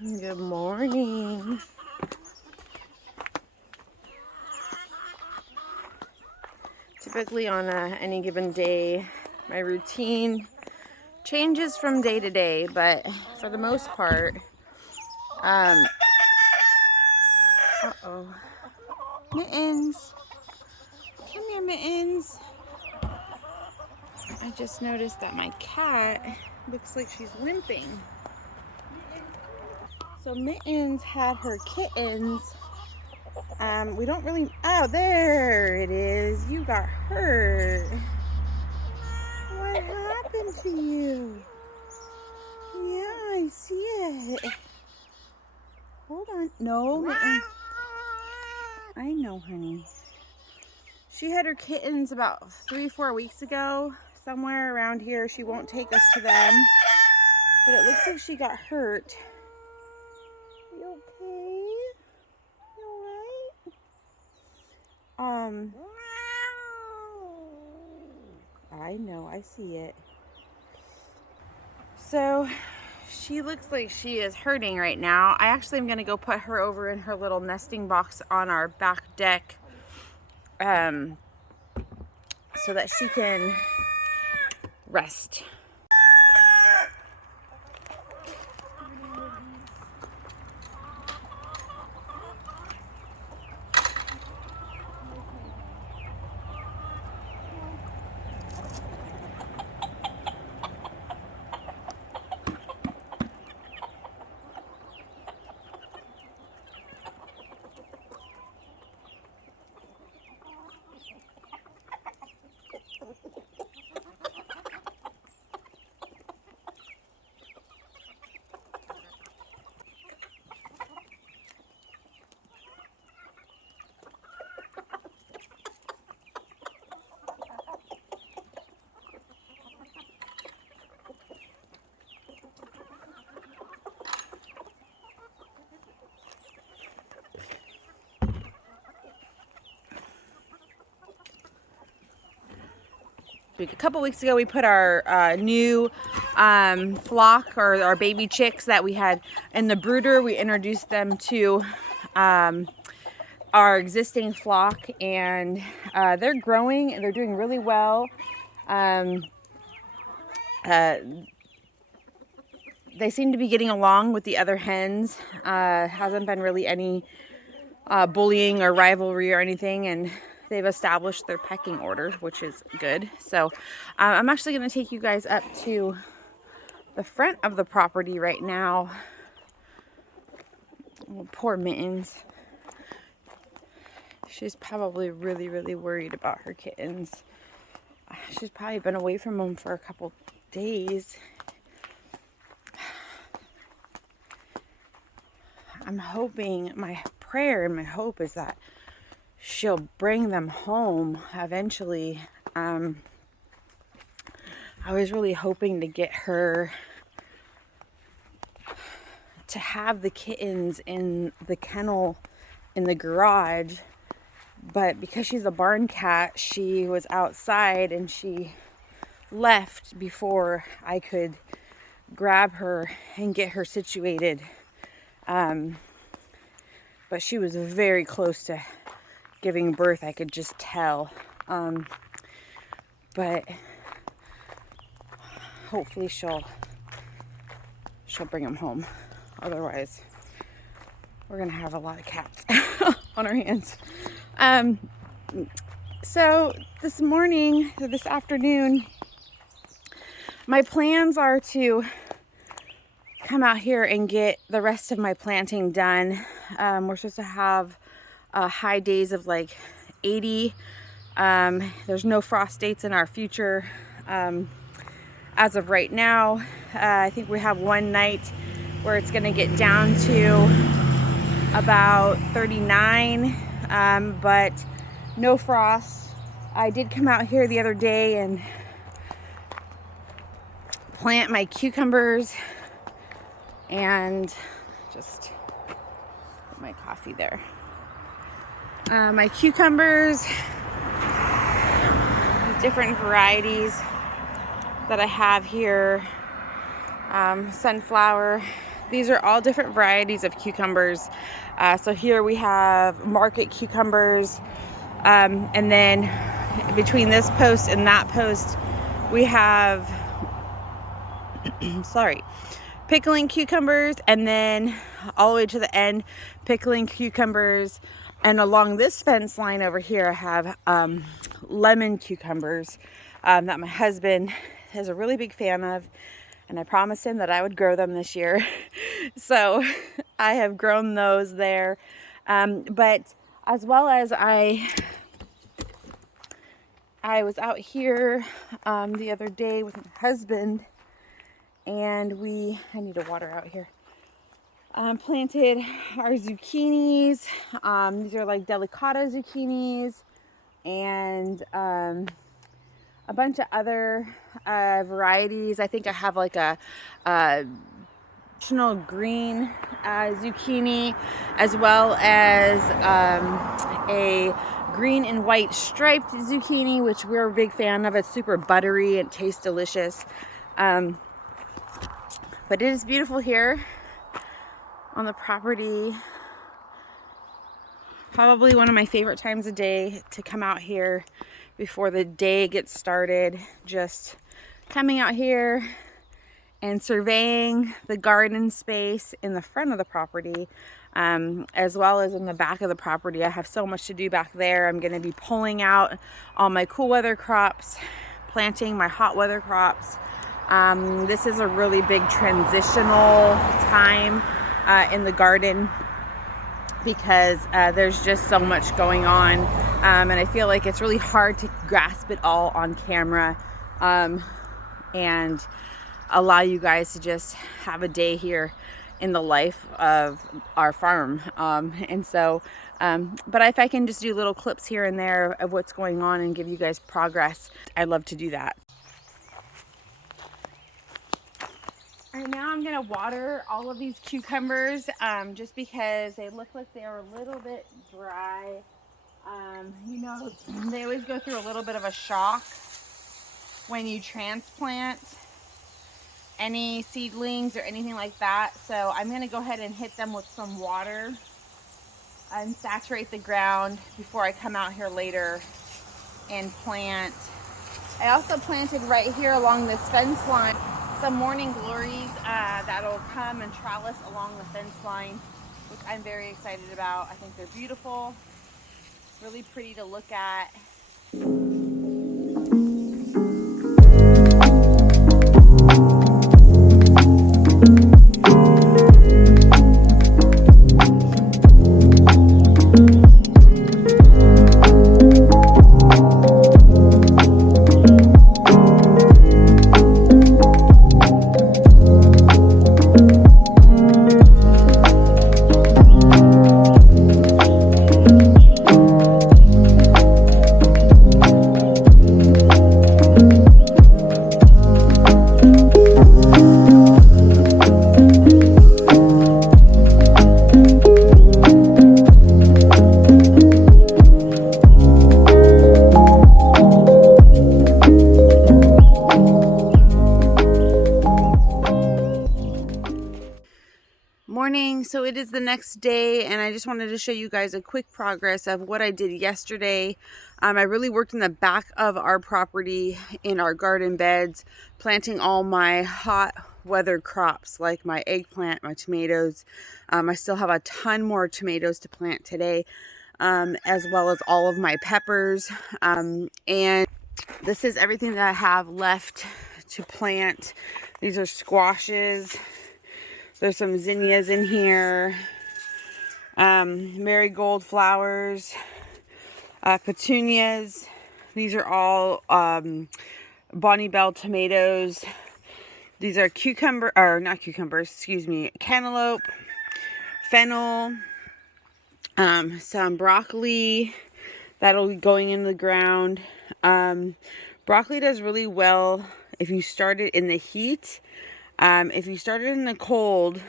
Good morning. Typically on any given day, my routine changes from day to day, but for the most part, uh-oh. Mittens. Come here, Mittens. I just noticed that my cat looks like she's limping. So Mittens had her kittens. We don't really, oh, there it is. You got hurt. What happened to you? Yeah, I see it. Hold on. No, Mittens. I know, honey. She had her kittens about 3-4 weeks ago, somewhere around here. She won't take us to them, but it looks like she got hurt. You okay? You alright? I know, I see it. So she looks like she is hurting right now. I actually am gonna go put her over in her little nesting box on our back deck, so that she can rest. A couple weeks ago we put our new flock, or our baby chicks that we had in the brooder. We introduced them to our existing flock, and they're growing and they're doing really well. They seem to be getting along with the other hens. Hasn't been really any bullying or rivalry or anything, and they've established their pecking order, which is good. So I'm actually going to take you guys up to the front of the property right now. Oh, poor Mittens. She's probably really worried about her kittens. She's probably been away from them for a couple days. I'm hoping, my prayer and my hope is that she'll bring them home eventually. I was really hoping to get her to have the kittens in the kennel in the garage, but because she's a barn cat, she was outside and she left before I could grab her and get her situated. But she was very close to giving birth, I could just tell. But hopefully she'll bring them home. Otherwise, we're gonna have a lot of cats on our hands. So this afternoon, my plans are to come out here and get the rest of my planting done. We're supposed to have high days of like 80. There's no frost dates in our future as of right now. I think we have one night where it's going to get down to about 39, but no frost. I did come out here the other day and plant my cucumbers and just put my coffee there. My cucumbers, different varieties that I have here. Sunflower, these are all different varieties of cucumbers. So here we have market cucumbers, and then between this post and that post we have sorry, pickling cucumbers, and then all the way to the end pickling cucumbers. And along this fence line over here I have lemon cucumbers that my husband is a really big fan of, and I promised him that I would grow them this year. So I have grown those there. But as well as I was out here the other day with my husband, and I need to water out here. Planted our zucchinis. These are like delicata zucchinis, and a bunch of other varieties. I think I have like a traditional green zucchini, as well as a green and white striped zucchini, which we're a big fan of. It's super buttery and tastes delicious. But it is beautiful here on the property. Probably one of my favorite times of day to come out here before the day gets started. Just coming out here and surveying the garden space in the front of the property, as well as in the back of the property. I have so much to do back there. I'm going to be pulling out all my cool weather crops, planting my hot weather crops. This is a really big transitional time in the garden, because there's just so much going on, and I feel like it's really hard to grasp it all on camera and allow you guys to just have a day here in the life of our farm. And so but if I can just do little clips here and there of what's going on and give you guys progress, I'd love to do that. All right, now I'm gonna water all of these cucumbers, just because they look like they're a little bit dry. You know, they always go through a little bit of a shock when you transplant any seedlings or anything like that. So I'm gonna go ahead and hit them with some water and saturate the ground before I come out here later and plant. I also planted right here along this fence line some morning glories that'll come and trellis along the fence line, which I'm very excited about. I think they're beautiful, really pretty to look at. Morning. So it is the next day, and I just wanted to show you guys a quick progress of what I did yesterday. I really worked in the back of our property in our garden beds, planting all my hot weather crops like my eggplant, my tomatoes. I still have a ton more tomatoes to plant today, as well as all of my peppers. And this is everything that I have left to plant. These are squashes. There's some zinnias in here, marigold flowers, petunias. These are all Bonnie Bell tomatoes. These are cantaloupe, fennel, some broccoli that'll be going in the ground. Broccoli does really well if you start it in the heat. If you started in the cold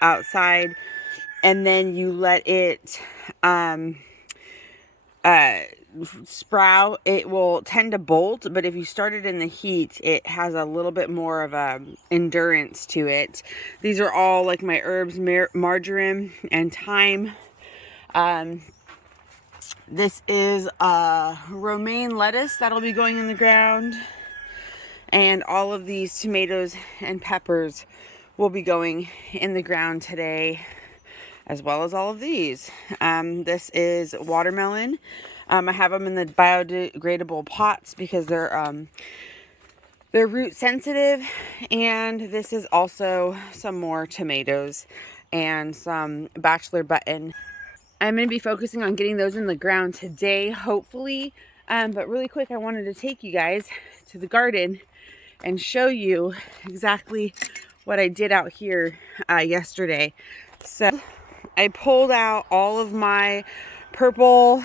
outside, and then you let it sprout, it will tend to bolt, but if you start it in the heat, it has a little bit more of a endurance to it. These are all like my herbs, marjoram and thyme. This is romaine lettuce that'll be going in the ground, and all of these tomatoes and peppers will be going in the ground today, as well as all of these. This is watermelon. I have them in the biodegradable pots because they're root sensitive. And this is also some more tomatoes and some bachelor button. I'm going to be focusing on getting those in the ground today, hopefully. But really quick, I wanted to take you guys to the garden and show you exactly what I did out here yesterday. So I pulled out all of my purple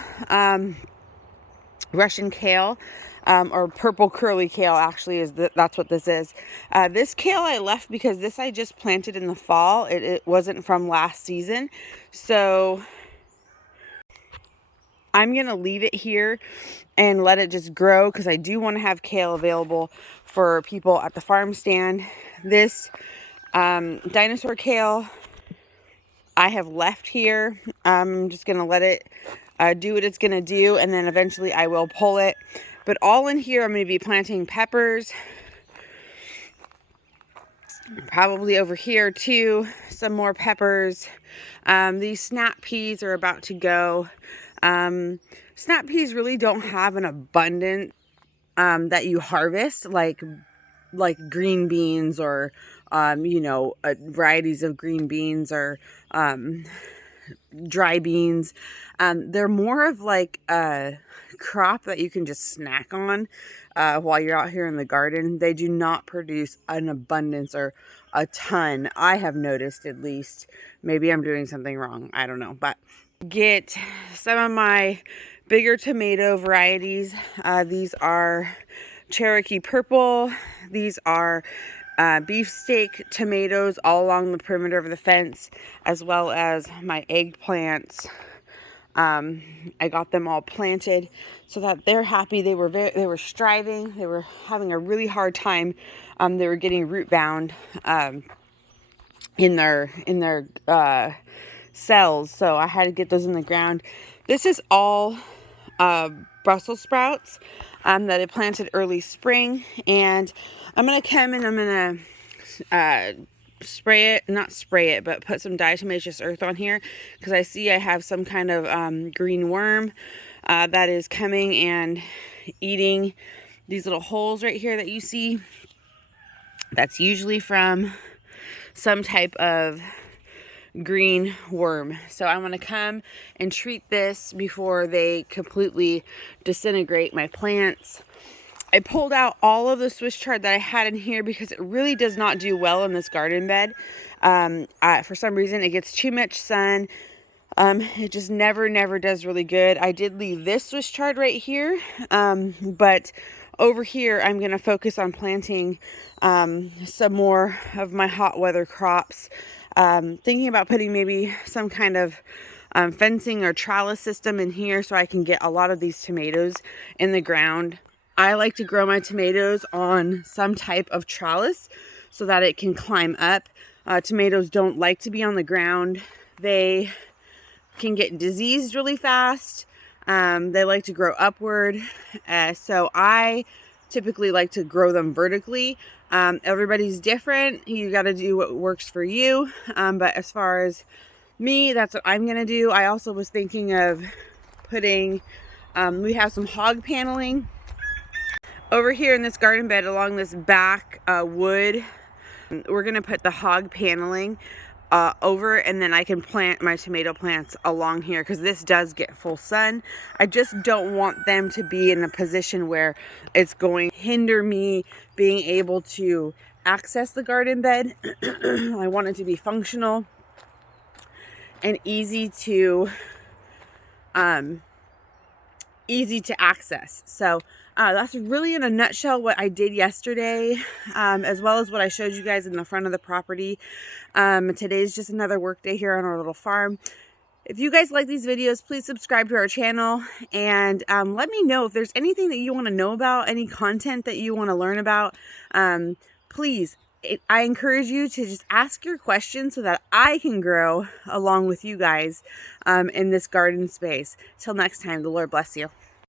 Russian kale, or purple curly kale actually that's what this is. This kale I left because this I just planted in the fall. It wasn't from last season. So I'm going to leave it here and let it just grow because I do want to have kale available for people at the farm stand. This dinosaur kale I have left here. I'm just going to let it do what it's going to do, and then eventually I will pull it. But all in here, I'm going to be planting peppers. Probably over here too, some more peppers. These snap peas are about to go. Snap peas really don't have an abundance that you harvest like green beans or varieties of green beans or dry beans. They're more of like a crop that you can just snack on while you're out here in the garden. They do not produce an abundance or a ton, I have noticed, at least. Maybe I'm doing something wrong, I don't know. But get some of my bigger tomato varieties. These are Cherokee Purple. These are beefsteak tomatoes all along the perimeter of the fence, as well as my eggplants. I got them all planted so that they're happy. They were striving. They were having a really hard time. They were getting root bound in their cells, so I had to get those in the ground. This is all Brussels sprouts that I planted early spring, and I'm gonna come and I'm gonna not spray it, but put some diatomaceous earth on here because I see I have some kind of green worm that is coming and eating these little holes right here that you see. That's usually from some type of green worm. So I want to come and treat this before they completely disintegrate my plants. I pulled out all of the Swiss chard that I had in here because it really does not do well in this garden bed. For some reason, it gets too much sun. It just never does really good. I did leave this Swiss chard right here, but over here, I'm going to focus on planting some more of my hot weather crops. Thinking about putting maybe some kind of fencing or trellis system in here so I can get a lot of these tomatoes in the ground. I like to grow my tomatoes on some type of trellis so that it can climb up. Tomatoes don't like to be on the ground. They can get diseased really fast. They like to grow upward. So I typically like to grow them vertically. Everybody's different. You got to do what works for you. But as far as me, that's what I'm going to do. I also was thinking of putting, we have some hog paneling over here in this garden bed along this back wood. We're going to put the hog paneling over, and then I can plant my tomato plants along here because this does get full sun. I just don't want them to be in a position where it's going to hinder me being able to access the garden bed. I want it to be functional and easy to access. So that's really in a nutshell what I did yesterday, as well as what I showed you guys in the front of the property. Today's just another work day here on our little farm. If you guys like these videos, please subscribe to our channel and let me know if there's anything that you want to know about, any content that you want to learn about. Please, I encourage you to just ask your questions so that I can grow along with you guys in this garden space. Till next time, the Lord bless you.